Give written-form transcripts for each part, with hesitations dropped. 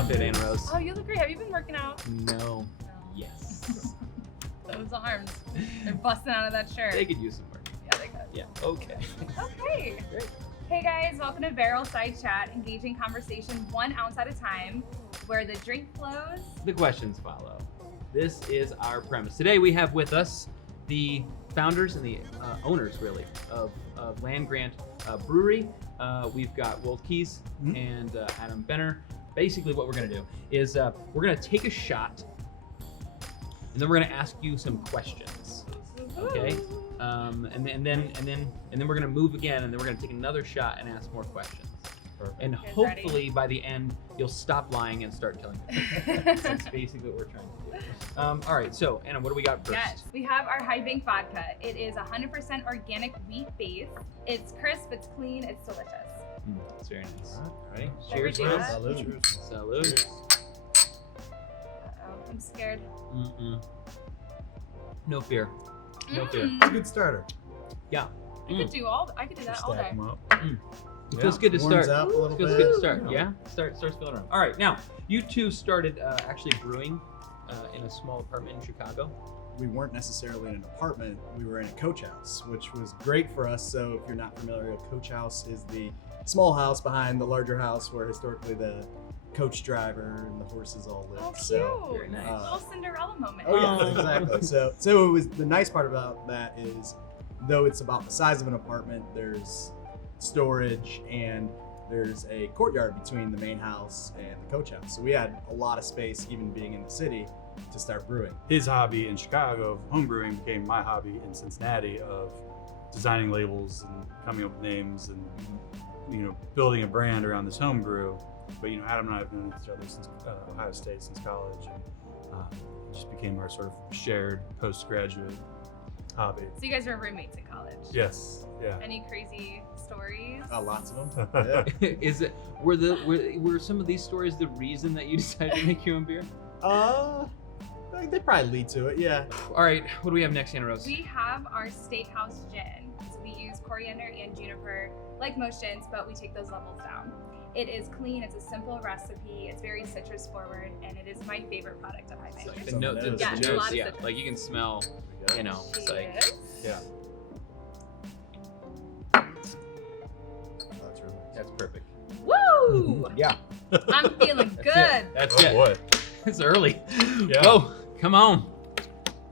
outfit, Anna Rose. Oh, you look great. Have you been working out? No. Yes. Those arms. They're busting out of that shirt. They could use some work. Yeah, they could. Yeah. Okay. Okay. Great. Hey guys, welcome to Barrel Side Chat, engaging conversation 1 ounce at a time, where the drink flows. The questions follow. This is our premise. Today we have with us the founders and the owners, really, of Land Grant Brewery. We've got Walt Keys and Adam Benner. Basically, what we're going to do is we're going to take a shot, and then we're going to ask you some questions. Okay. And then we're gonna move again, and then we're gonna take another shot and ask more questions. Perfect. And hopefully ready? By the end you'll stop lying and start telling the truth. That's basically what we're trying to do. All right, so Anna, what do we got first? Yes, we have our High Bank vodka. It is 100% organic wheat base. It's crisp, it's clean, it's delicious. That's very nice. All right, ready? Cheers, Cheers. Salud. Salud. Uh-oh, I'm scared. No fear. No fear. It's a good starter. Yeah. I could do that all day. It feels good to start. Up a little feels bit. good to start. Yeah. Starts feeling around. All right. Now, you two started actually brewing in a small apartment in Chicago. We weren't necessarily in an apartment. We were in a coach house, which was great for us. So if you're not familiar, a coach house is the small house behind the larger house where historically the coach driver and the horses all lived. Oh, cute. So very nice. Little Cinderella moment. Oh yeah, exactly. So it was the nice part about that is, though it's about the size of an apartment, there's storage and there's a courtyard between the main house and the coach house. So we had a lot of space, even being in the city, to start brewing. His hobby in Chicago of home brewing became my hobby in Cincinnati of designing labels and coming up with names and building a brand around this home brew. But Adam and I have known each other since Ohio State, since college, and it just became our sort of shared postgraduate hobby. So you guys were roommates in college? Yes. Yeah. Any crazy stories? Lots of them. Yeah. Were some of these stories the reason that you decided to make your own beer? They probably lead to it. Yeah. All right. What do we have next, Anna Rose? We have our Steakhouse Gin. So we use coriander and juniper, like most gins, but we take those levels down. It is clean, it's a simple recipe, it's very citrus forward, and it is my favorite product of High Bank. The notes, Yeah, a lot of yeah, citrus. like you can smell, it's like, Cheers. Yeah. That's perfect. Woo! Yeah. I'm feeling That's good. it. That's Oh it. boy. It's early. Yeah. Oh, come on.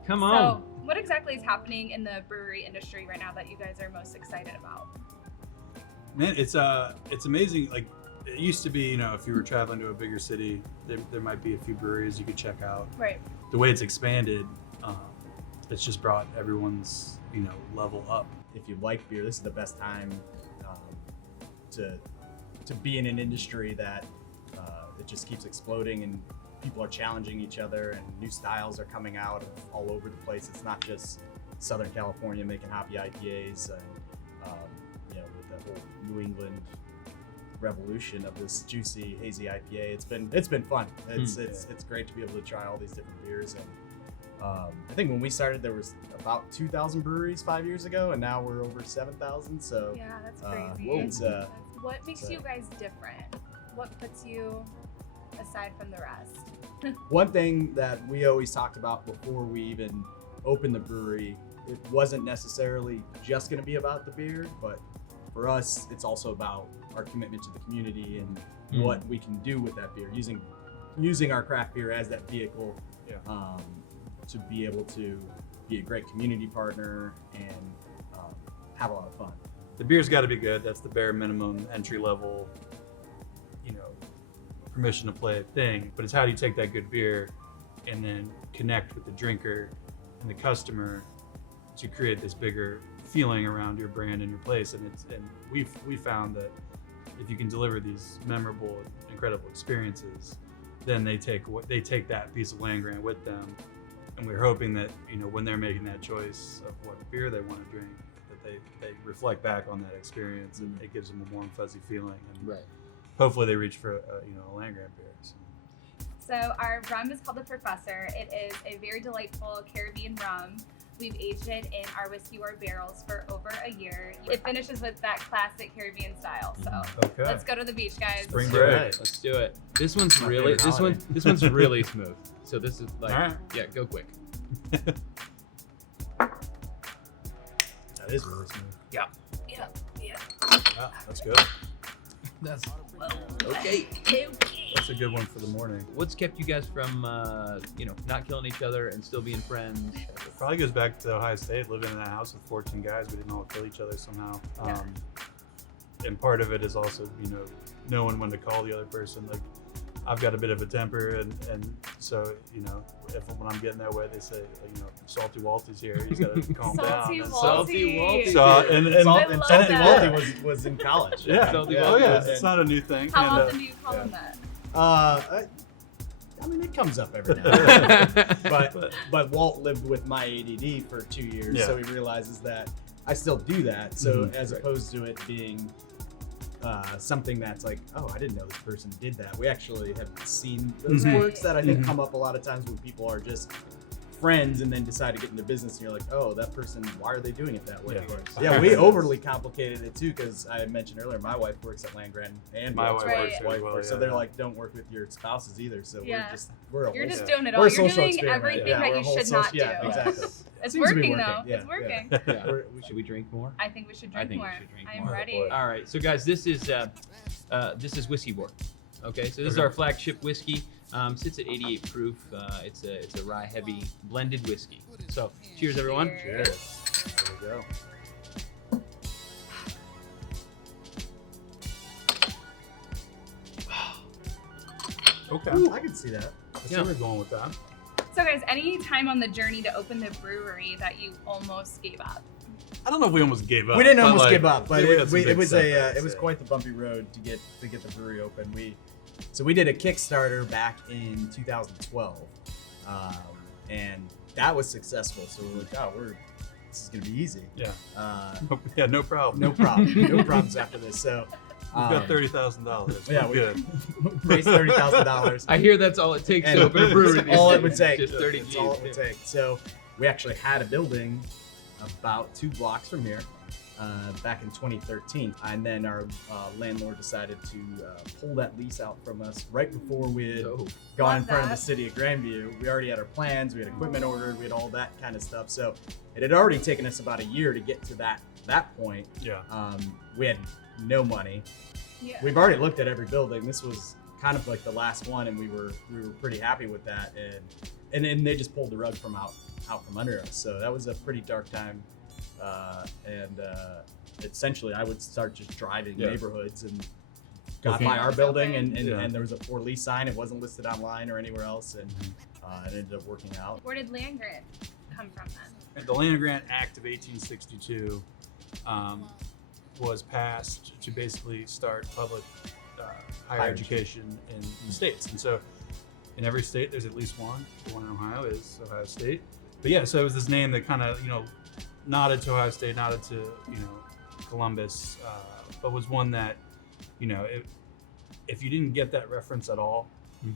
Come on. So, what exactly is happening in the brewery industry right now that you guys are most excited about? Man, it's amazing. Like it used to be, if you were traveling to a bigger city, there might be a few breweries you could check out. Right. The way it's expanded, it's just brought everyone's level up. If you like beer, this is the best time to be in an industry that it just keeps exploding, and people are challenging each other, and new styles are coming out all over the place. It's not just Southern California making hoppy IPAs, and with the whole New England revolution of this juicy hazy IPA. It's been fun. It's great to be able to try all these different beers, and I think when we started there was about 2,000 breweries 5 years ago, and now we're over 7,000. So Yeah, that's crazy. What makes you guys different? What puts you aside from the rest? One thing that we always talked about before we even opened the brewery, it wasn't necessarily just going to be about the beer, but for us, it's also about our commitment to the community and what we can do with that beer, using our craft beer as that vehicle to be able to be a great community partner and have a lot of fun. The beer's got to be good. That's the bare minimum entry level, permission to play thing. But it's how do you take that good beer and then connect with the drinker and the customer to create this bigger feeling around your brand and your place. And we found that if you can deliver these memorable, incredible experiences, then they take that piece of land grant with them. And we're hoping that when they're making that choice of what beer they want to drink, that they reflect back on that experience, and it gives them a warm, fuzzy feeling. And hopefully they reach for a land grant beer. So our rum is called the Professor. It is a very delightful Caribbean rum. We've aged it in our whiskey war barrels for over a year. It finishes with that classic Caribbean style. So Okay. let's go to the beach, guys. Spring Let's do break. it. Let's do it. This one's My really favorite holiday. this one's really smooth. So this is like All right. yeah, go quick. That is really smooth. Yeah. Yeah, that's good. That's okay. That's a good one for the morning. What's kept you guys from not killing each other and still being friends? It probably goes back to Ohio State, living in a house with 14 guys. We didn't all kill each other somehow. Yeah. And part of it is also, knowing when to call the other person. Like, I've got a bit of a temper, and so, when I'm getting that way, they say, Salty Walt is here. He's got to calm Salty down. Salty Walt. So, and I love Salty that. Walty was in college. yeah, Salty oh Walt, yeah, yeah. it's not a new thing. How And, often do you call them that? I mean, it comes up every now and then. But Walt lived with my ADD for 2 years, Yeah. so he realizes that I still do that. So Mhm. as opposed to it being something that's like, oh, I didn't know this person did that. We actually have seen those Mhm. quirks that I think Mhm. come up a lot of times when people are just friends and then decide to get into business, and you're like, oh, that person, why are they doing it that way? Yeah, of course. Yeah, we overly complicated it too, because I mentioned earlier, my wife works at Land Grant, and My Walt's wife works wife there as well, works, so yeah. they're like, don't work with your spouses either. So Yeah. we're a You're whole- just Yeah. doing it We're all. a You're social doing experiment. everything Yeah, that we're a you whole should not social- do. yeah, exactly. It's Seems to be working though. working. It's Yeah, working. yeah. Should we drink more? I think we should I drink think we more. should drink I'm more. ready. All right, so guys, this is Whiskey War. Okay, so this is Okay. our flagship whiskey. Sits at 88 proof. It's a rye heavy blended whiskey. So cheers, everyone. Cheers. There we go. Okay. Ooh, I can see that. I see Yeah. where we're going with that. So guys, any time on the journey to open the brewery that you almost gave up? I don't know if we almost gave up. We didn't but, almost like, give up, but we had some it big was setbacks, it was yeah. quite the bumpy road to get the brewery open. We did a Kickstarter back in 2012, and that was successful. So we're like, oh, this is gonna be easy. Yeah. No No problem. no problems after this. So We've got $30,000. yeah, We're we good. raised $30,000. I hear that's all it takes And to open a brewery. that's these all it days. would take. Just 30 That's all it would Gs. take. So we actually had a building about 2 blocks from here back in 2013, and then our landlord decided to pull that lease out from us right before we had Oh, gone in Love front of the that. city of Grandview. We already had our plans, we had equipment ordered, we had all that kind of stuff. So it had already taken us about a year to get to that point. Yeah. We had no money. Yeah. We've already looked at every building. This was kind of like the last one, and we were pretty happy with that. And then they just pulled the rug from out from under us. So that was a pretty dark time. Essentially, I would start just driving Yeah. neighborhoods and got Okay. by our building, and Yeah. there was a for lease sign. It wasn't listed online or anywhere else, and it ended up working out. Where did land grant come from then? The Land Grant Act of 1862 was passed to basically start public higher Higher education in the states. And so in every state, there's at least one. The one in Ohio is Ohio State. But yeah, so it was this name that kind of, nodded to Ohio State, nodded to, Columbus, but was one that, if you didn't get that reference at all,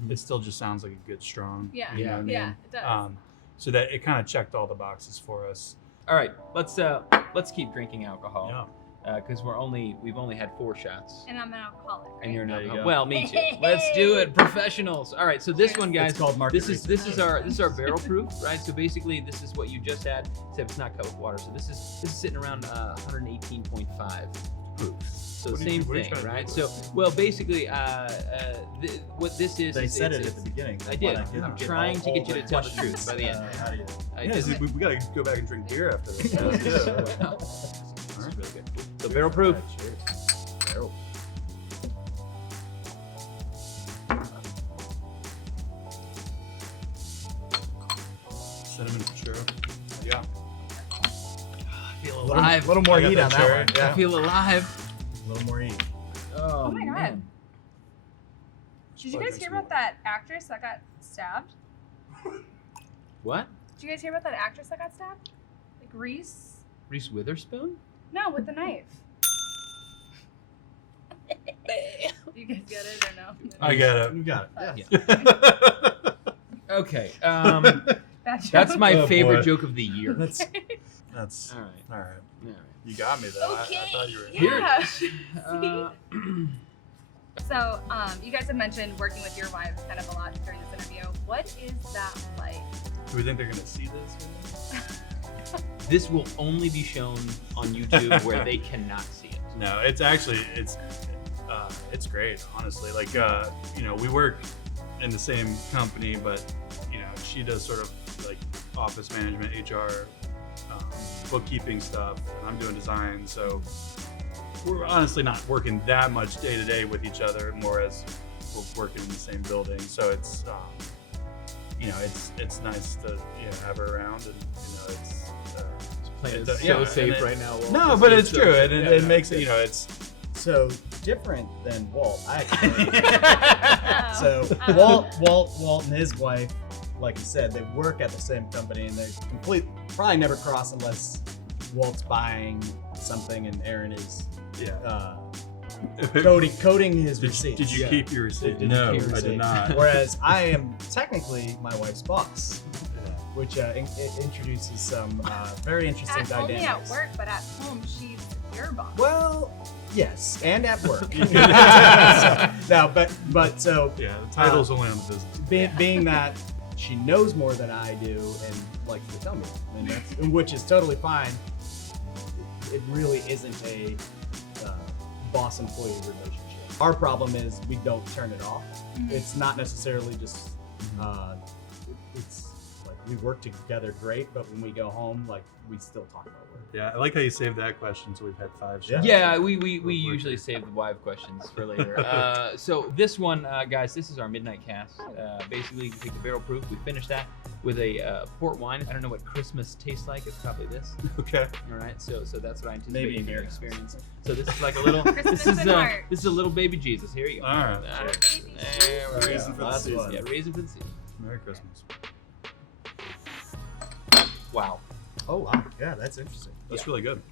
it still just sounds like a good, strong. Yeah. You know what I mean? Yeah, it does. So that it kind of checked all the boxes for us. all right, let's keep drinking alcohol Yeah. because we've only had 4 shots. And I'm an alcoholic, right? And you're There not. you go. Well, me too. Let's do it, professionals. All right, so this one, guys, It's called market this is our barrel proof, right? So basically, this is what you just had, except it's not cut with water. So this is sitting around 118.5 proof. So What are you- same what are you thing, trying to right? do So with well, basically, what this is. They said it it's- at the beginning. I did. That's why I'm get trying all to get you the to tell the questions. truth by the end. How do you? Yeah, we got to go back and drink beer after this. Wow. Let's do it. This is really good. So barrel proof. Cheers. Barrel. Cinnamon for sure. Yeah. I feel Little- alive. little more I got heat that on that cherry. one. I Yeah. feel alive. A little more heat. Oh my God. man. Did you guys hear about that actress that got stabbed? What? Did you guys hear about that actress that got stabbed? Like Reese? Reese Witherspoon? No, with the knife. Do you guys get it or no? I get it. You got it. Yeah. Okay. That's my Oh, favorite boy. joke of the year. That's That's All right. all right. All right. You got me though. Okay. I thought you were. Here Yeah. it is. So, you guys have mentioned working with your wives kind of a lot during this interview. What is that like? Do we think they're gonna see this? This will only be shown on YouTube where they cannot see it. No, it's actually it's great, honestly. Like we work in the same company, but she does sort of like office management, HR, bookkeeping stuff, and I'm doing design. So we're honestly not working that much day to day with each other, more as we're working in the same building. So it's it's nice to have her around, and it's. Playing It it does- so yeah, and safe it- right now. Walt. No, This but is it's so true, safe. and Yeah, it no, makes it's- it's. so different than Walt. I Oh. So Walt and his wife, like you said, they work at the same company, and they probably never cross unless Walt's buying something and Aaron is Yeah. coding his receipts. Did you Yeah. keep your receipt? Did you No, keep your I did receipt? not. Whereas I am technically my wife's boss, which it introduces some very interesting At, only dynamics. at work, but at home, she's your boss. Well, yes, and at work. No, but so Yeah, the title's only on the business. being that she knows more than I do and likes to tell me, and which is totally fine. It really isn't a boss-employee relationship. Our problem is we don't turn it off. Mhm. It's not necessarily just. It's like we work together great, but when we go home, like we still talk about work. Yeah, I like how you saved that question, so we've had 5 Yeah. shots. Yeah, we We're usually working. save the wife questions for later. So this one, guys, this is our midnight cast. Basically, you take the barrel proof. We finish that with a port wine. I don't know what Christmas tastes like. It's probably this. Okay. All right, so that's what I anticipate Maybe in your here. experience. So this is like a little. Christmas this is in March. this is a little baby Jesus. Here you go. All right. Baby There we go. Reason for the Last season. one. Yeah, reason for the season. Merry Christmas. Wow. Oh wow, yeah, that's interesting. That's really good.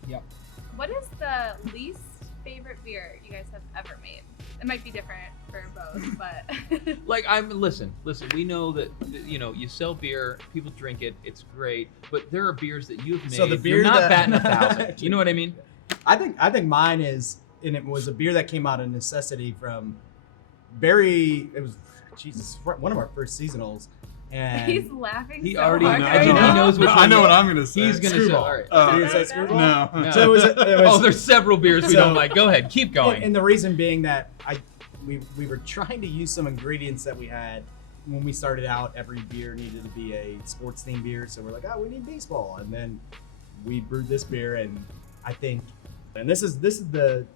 What is the least favorite beer you guys have ever made? It might be different for both, but Like listen. We know that you sell beer, people drink it, it's great. But there are beers that you've made. So the beer you're not that- batting 1,000. You know what I mean? I think mine is, and it was a beer that came out of necessity from Barry. It was one of our first seasonals, and he's laughing. He so already- hard I right think he now. knows what I know you- what I'm gonna say. He's gonna say, Screwball. all right. Did you No, say no, Screwball? No. No. So it was Oh, there's several beers we So- don't like. Go ahead, keep going. And the reason being that we were trying to use some ingredients that we had when we started out. Every beer needed to be a sports themed beer, so we're like, oh, we need baseball, and then we brewed this beer, and I think, and this is the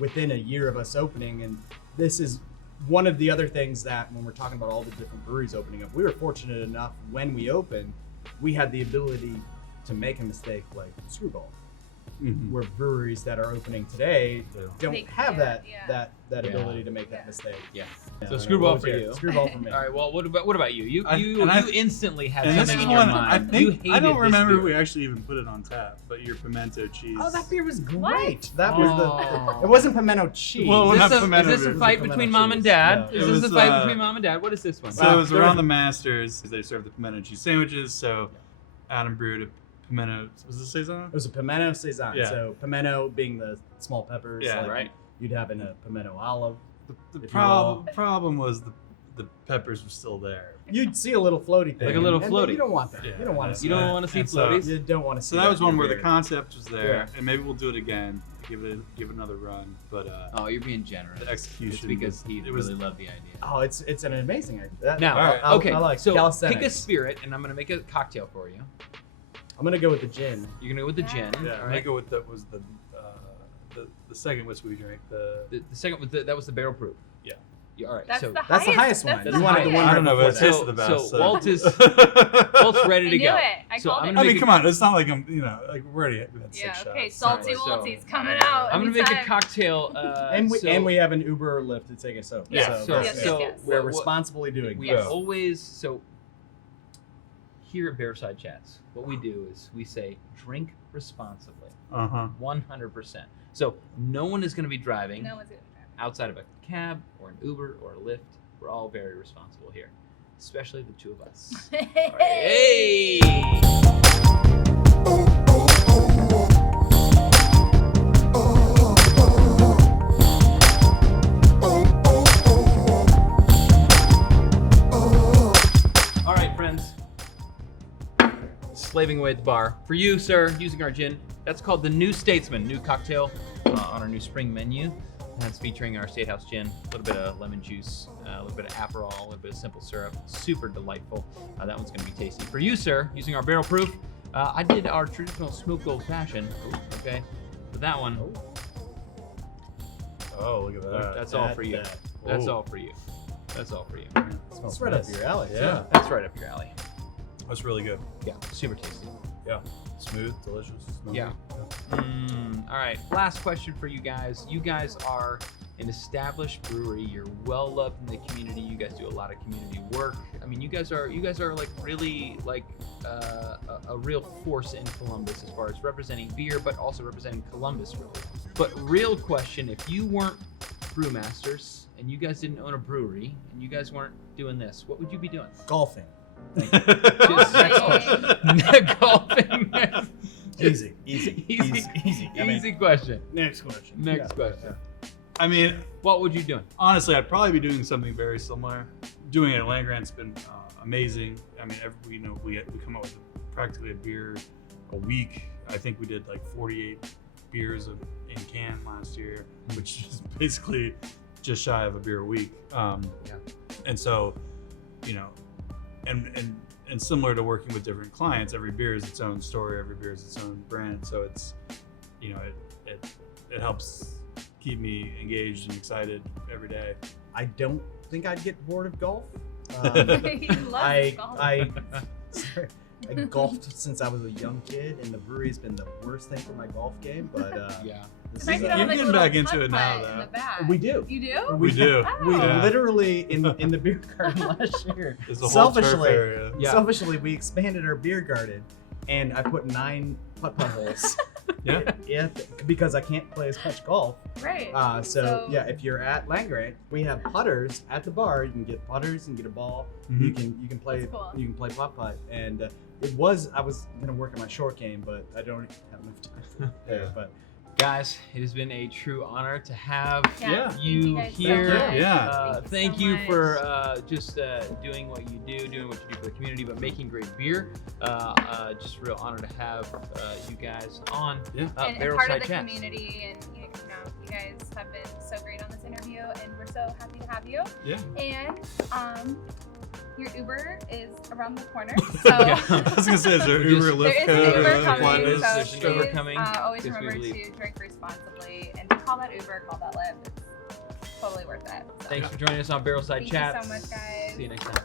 within a year of us opening, and this is one of the other things that when we're talking about all the different breweries opening up, we were fortunate enough when we opened, we had the ability to make a mistake like Screwball. Mhm. Where breweries that are opening today don't They have can't, that yeah. that Yeah. ability to make Yeah. that mistake. Yeah. Yeah. So Screwball What was for yours? you. Screwball for me. All right. Well, what about you? You I instantly had And this something is in your one mind. I You think I hated don't this remember if beer. we actually even put it on tap, but your pimento cheese. Oh, that beer was great. What? That was Oh. it wasn't pimento cheese. Well, Is not this, pimento is this a beer. fight Pimento between mom and cheese. dad? No. Is It this a was, fight between mom and dad? What is this one? So it was Wow. around the Masters. They served the pimento cheese sandwiches. So Adam brewed a pimento. Was this saison? It was a pimento saison. Yeah. So pimento being the small peppers. Yeah. like Right. You'd have in a pimento olive. The If you will. problem was the peppers were still there. You'd see a little floaty thing. Like a little and floaty. You don't want that. Yeah. You don't want to see You don't that. want to see And so- floaties? You don't want to see So that was in one your where the beer. concept was there, Yeah. and maybe we'll do it again. Give it another run, but Oh, you're being generous. the execution. It's because he it was really loved the idea. Oh, it's an amazing idea. Now, All right. okay, I like so pick a calisthenics. spirit, and I'm gonna make a cocktail for you. I'm gonna go with the gin. You're gonna go with the gin. yeah. all I'm right? gonna go with that was the second whiskey we drank. The second was that was the barrel proof. Yeah. All right. That's so the That's the highest. highest one. That's You the wanted the one highest. I don't know, but it before tasted that. the best. So Walt's ready I to knew go. it. I So called I'm it. gonna I mean, make come on. It's not like I'm, like we're already we had 6 Yeah. shots. Okay. All Salty right, so- Waltie's coming out. I'm gonna make a anytime. cocktail. And we have an Uber or Lyft to take us home. Yeah. So, So, Yes, so yes. we're what- responsibly doing we this. always here at Bearside Chats, what we do is we say drink responsibly, 100%. So no one is going to be driving No one's gonna drive. outside of a cab or an Uber or a Lyft. We're all very responsible here. especially the two of us. All right. Hey! All right, friends. Slaving away at the bar. For you, sir, using our gin, that's called the New Statesman, new cocktail on our new spring menu. That's featuring our State House gin, a little bit of lemon juice, a little bit of Aperol, a little bit of simple syrup. Super delightful. That one's going to be tasty. For you, sir, using our barrel proof, I did our traditional smoked old fashioned. Okay, but that one, Oh, look at that. that's all for you. That- That's Whoa. all for you. That's all for you. Smells right up your alley. Yeah. too. That's right up your alley. That's really good. Yeah, super tasty. Yeah. Smooth, delicious. smoky. Yeah. All right, last question for you guys. You guys are an established brewery. You're well loved in the community. You guys do a lot of community work. I mean, you guys are like really like a real force in Columbus as far as representing beer, but also representing Columbus really. But real question: if you weren't brewmasters and you guys didn't own a brewery and you guys weren't doing this, what would you be doing? Golfing. Just golfing. Easy. Easy question. Next question. Next question. I mean, What would you do? honestly, I'd probably be doing something very similar. Doing it at Land Grant's been amazing. I mean, we come up with practically a beer a week. I think we did like 48 beers in can last year, which is basically just shy of a beer a week. And so, you know, and similar to working with different clients, every beer is its own story, every beer is its own brand. So it's, you know, it helps keep me engaged and excited every day. I don't think I'd get bored of golf. He loves golf. I golfed since I was a young kid, and the brewery's been the worst thing for my golf game. But Yeah. this Nice is to a- have, You're like, getting little back into it now, putt-putt in though. the back. we do. You do? We do. Oh. We Yeah. literally in the beer garden last year. There's a whole turf Selfishly, area. Yeah. selfishly, we expanded our beer garden, and I put 9 putt-putt holes. Yeah. Yeah, because I can't play as much golf. Right. So yeah, if you're at Land Grant, we have putters at the bar. You can get putters and get a ball. You can play That's cool. you can play putt-putt. And I was gonna work on my short game, but I don't have enough time there. Yeah. But Guys, it has been a true honor to have Yeah. Yeah. you guys so here. much. Yeah. Thank so you much. for just doing what you do, doing what you do for the community, but making great beer. Just a real honor to have you guys on Yeah. and Barrel part Side of the Chats. community, and you guys have been so great on this interview, and we're so happy to have you. Yeah. And your Uber is around the corner, so Yeah. I was gonna say, is there We're Uber just- there Lyft is an code? Uber or coming. what There's So an Uber please, coming, always because we remember believe. to drink responsibly and to call that Uber, call that Lyft. It's totally worth it. So. Thanks for joining us on Barrel Side Thank Chats. you so much, guys. See you next time.